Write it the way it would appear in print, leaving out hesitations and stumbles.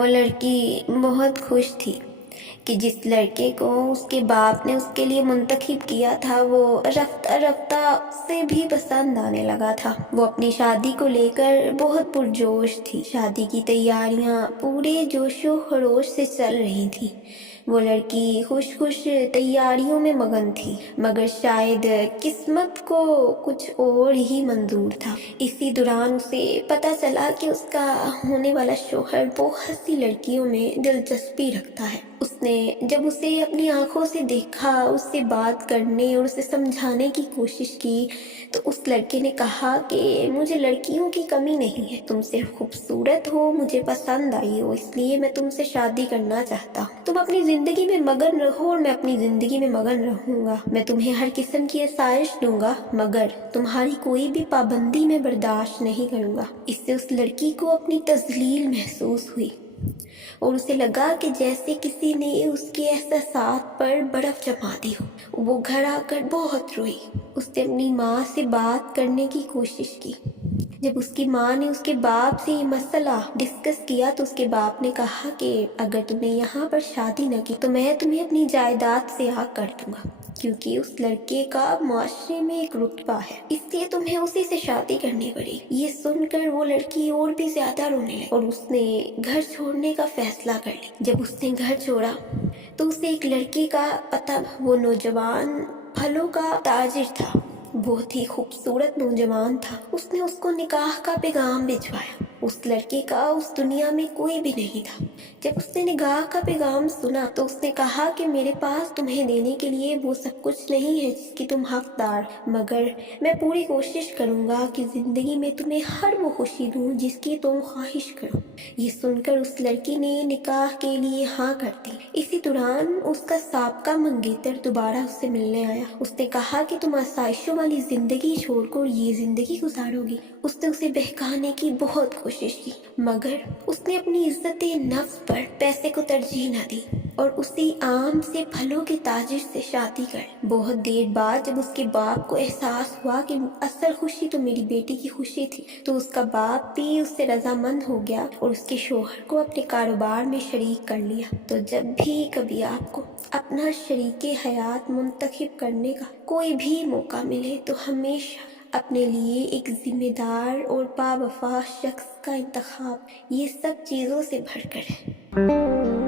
وہ لڑکی بہت خوش تھی کہ جس لڑکے کو اس کے باپ نے اس کے لیے منتخب کیا تھا وہ رفتہ رفتہ اسے بھی پسند آنے لگا تھا۔ وہ اپنی شادی کو لے کر بہت پرجوش تھی۔ شادی کی تیاریاں پورے جوش و خروش سے چل رہی تھی۔ وہ لڑکی خوش تیاریوں میں مگن تھی، مگر شاید قسمت کو کچھ اور ہی منظور تھا۔ اسی دوران اسے پتہ چلا کہ اس کا ہونے والا شوہر بہت سی لڑکیوں میں دلچسپی رکھتا ہے۔ اس نے جب اسے اپنی آنکھوں سے دیکھا، اس سے بات کرنے اور اسے سمجھانے کی کوشش کی، تو اس لڑکے نے کہا کہ مجھے لڑکیوں کی کمی نہیں ہے، تم صرف خوبصورت ہو، مجھے پسند آئی ہو، اس لیے میں تم سے شادی کرنا چاہتا ہوں۔ تم اپنی زندگی میں مگن رہو اور میں اپنی زندگی میں مگن رہوں گا۔ میں تمہیں ہر قسم کی آسائش دوں گا، مگر تمہاری کوئی بھی پابندی میں برداشت نہیں کروں گا۔ اس سے اس لڑکی کو اپنی تذلیل محسوس ہوئی اور اسے لگا کہ جیسے کسی نے اس کے احساسات پر برف جما دی ہو۔ وہ گھر آ کر بہت روئی۔ اس نے اپنی ماں سے بات کرنے کی کوشش کی۔ جب اس کی ماں نے اس کے باپ سے یہ مسئلہ ڈسکس کیا تو اس کے باپ نے کہا کہ اگر تم نے یہاں پر شادی نہ کی تو میں تمہیں اپنی جائیداد سے آگ کر دوں گا، کیونکہ اس لڑکے کا معاشرے میں ایک رتبہ ہے، اس لیے تمہیں اسی سے شادی کرنی پڑی۔ یہ سن کر وہ لڑکی اور بھی زیادہ رونے لگی اور اس نے گھر چھوڑنے کا فیصلہ کر لیا۔ جب اس نے گھر چھوڑا تو اسے ایک لڑکے کا پتہ، وہ نوجوان پھلوں کا تاجر تھا، بہت ہی خوبصورت نوجوان تھا۔ اس نے اس کو نکاح کا پیغام بھجوایا۔ اس لڑکے کا اس دنیا میں کوئی بھی نہیں تھا۔ جب اس نے نکاح کا پیغام سنا تو اس نے کہا کہ میرے پاس تمہیں دینے کے لیے وہ سب کچھ نہیں ہے جس کی تم حقدار، مگر میں پوری کوشش کروں گا کہ زندگی میں تمہیں ہر وہ خوشی دوں جس کی تم خواہش کرو۔ یہ سن کر اس لڑکی نے نکاح کے لیے ہاں کر دی۔ اسی دوران اس کا سابقہ منگیتر دوبارہ اس سے ملنے آیا۔ اس نے کہا کہ تم آسائشوں والی زندگی چھوڑ کر یہ زندگی گزارو گی۔ اس نے اسے بہکانے کی بہت کوشش کی، مگر اس نے اپنی عزت نفس پر پیسے کو ترجیح نہ دی اور اسی عام سے پھلوں کے تاجر سے شادی کر۔ بہت دیر بعد جب اس کے باپ کو احساس ہوا کہ اصل خوشی تو میری بیٹی کی خوشی تھی، تو اس کا باپ بھی اس سے رضامند ہو گیا اور اس کے شوہر کو اپنے کاروبار میں شریک کر لیا۔ تو جب بھی کبھی آپ کو اپنا شریک حیات منتخب کرنے کا کوئی بھی موقع ملے تو ہمیشہ اپنے لیے ایک ذمہ دار اور باوفا شخص کا انتخاب یہ سب چیزوں سے بڑھ کر ہے۔